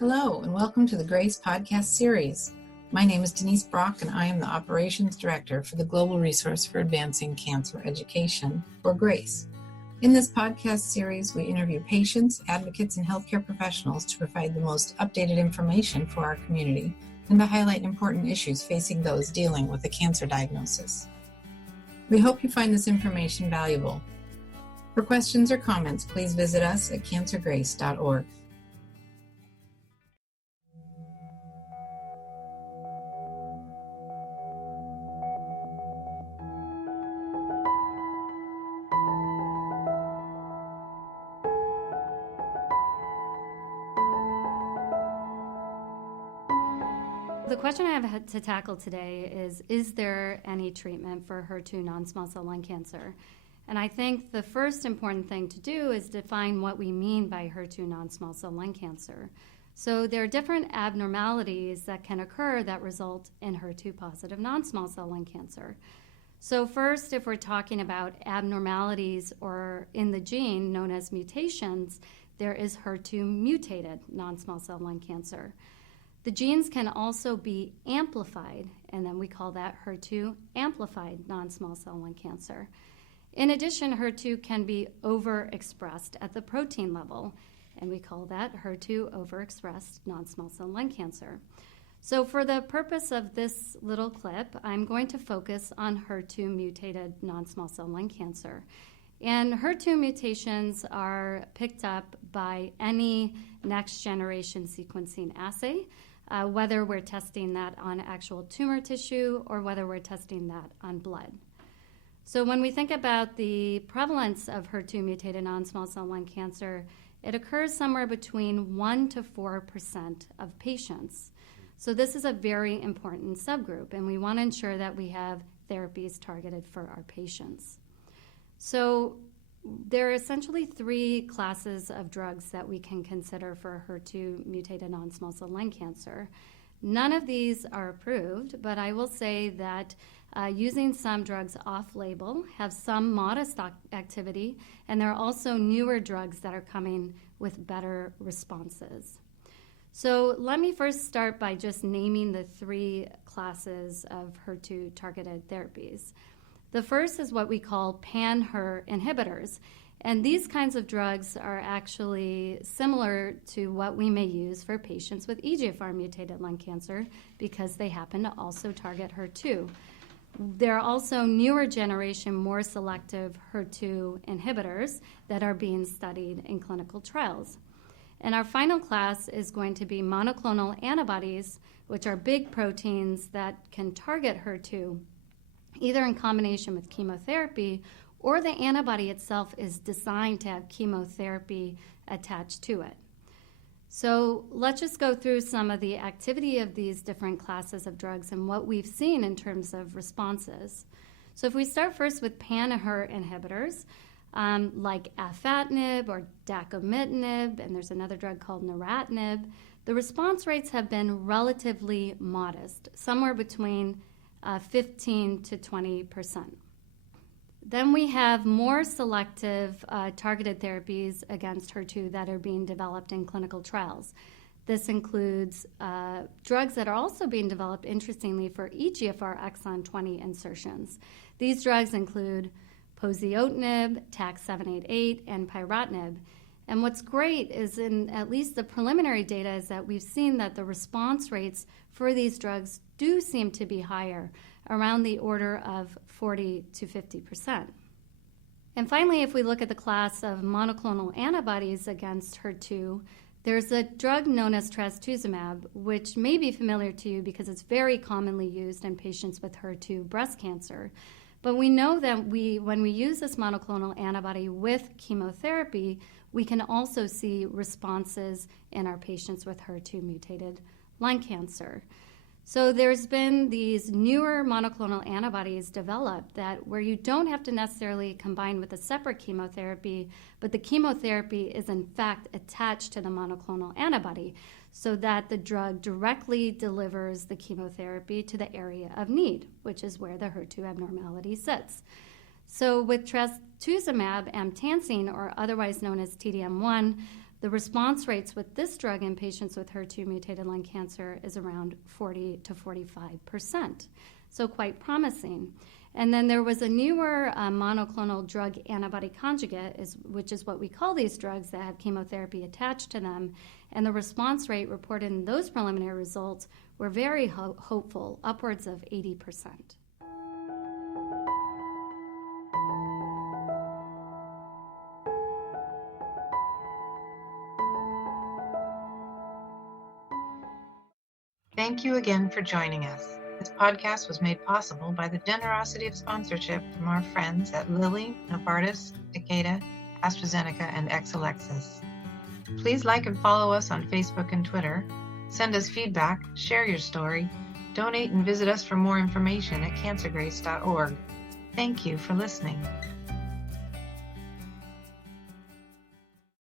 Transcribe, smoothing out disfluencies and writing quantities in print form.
Hello, and welcome to the GRACE podcast series. My name is Denise Brock, and I am the Operations Director for the Global Resource for Advancing Cancer Education, or GRACE. In this podcast series, we interview patients, advocates, and healthcare professionals to provide the most updated information for our community and to highlight important issues facing those dealing with a cancer diagnosis. We hope you find this information valuable. For questions or comments, please visit us at cancergrace.org. The question I have to tackle today is there any treatment for HER2 non-small cell lung cancer? And I think the first important thing to do is define what we mean by HER2 non-small cell lung cancer. So there are different abnormalities that can occur that result in HER2 positive non-small cell lung cancer. So first, if we're talking about abnormalities or in the gene known as mutations, there is HER2 mutated non-small cell lung cancer. The genes can also be amplified, and then we call that HER2 amplified non-small cell lung cancer. In addition, HER2 can be overexpressed at the protein level, and we call that HER2 overexpressed non-small cell lung cancer. So for the purpose of this little clip, I'm going to focus on HER2 mutated non-small cell lung cancer. And HER2 mutations are picked up by any next generation sequencing assay, whether we're testing that on actual tumor tissue or whether we're testing that on blood. So when we think about the prevalence of HER2 mutated non-small cell lung cancer, it occurs somewhere between 1 to 4% of patients. So this is a very important subgroup, and we want to ensure that we have therapies targeted for our patients. So there are essentially three classes of drugs that we can consider for HER2 mutated non-small cell lung cancer. None of these are approved, but I will say that using some drugs off-label have some modest activity, and there are also newer drugs that are coming with better responses. So let me first start by just naming the three classes of HER2 targeted therapies. The first is what we call pan-HER inhibitors, and these kinds of drugs are actually similar to what we may use for patients with EGFR mutated lung cancer because they happen to also target HER2. There are also newer generation, more selective HER2 inhibitors that are being studied in clinical trials. And our final class is going to be monoclonal antibodies, which are big proteins that can target HER2, either in combination with chemotherapy or the antibody itself is designed to have chemotherapy attached to it. So let's just go through some of the activity of these different classes of drugs and what we've seen in terms of responses. So if we start first with pan-HER inhibitors, like afatinib or dacomitinib, and there's another drug called neratinib, the response rates have been relatively modest, somewhere between 15 to 20%. Then we have more selective targeted therapies against HER2 that are being developed in clinical trials. This includes drugs that are also being developed, interestingly, for EGFR exon 20 insertions. These drugs include poziotinib, TAK-788, and pyrotinib. And what's great is in at least the preliminary data is that we've seen that the response rates for these drugs do seem to be higher, around the order of 40 to 50%. And finally, if we look at the class of monoclonal antibodies against HER2, there's a drug known as trastuzumab, which may be familiar to you because it's very commonly used in patients with HER2 breast cancer. But we know that when we use this monoclonal antibody with chemotherapy, we can also see responses in our patients with HER2 mutated lung cancer. So there's been these newer monoclonal antibodies developed that where you don't have to necessarily combine with a separate chemotherapy, but the chemotherapy is in fact attached to the monoclonal antibody so that the drug directly delivers the chemotherapy to the area of need, which is where the HER2 abnormality sits. So with trastuzumab emtansine, or otherwise known as TDM1, The response rates with this drug in patients with HER2 mutated lung cancer is around 40 to 45%, so quite promising. And then there was a newer monoclonal drug antibody conjugate, which is what we call these drugs that have chemotherapy attached to them, and the response rate reported in those preliminary results were very hopeful, upwards of 80%. Thank you again for joining us. This podcast was made possible by the generosity of sponsorship from our friends at Lilly, Novartis, Takeda, AstraZeneca, and Exelixis. Please like and follow us on Facebook and Twitter. Send us feedback, share your story, donate and visit us for more information at cancergrace.org. Thank you for listening.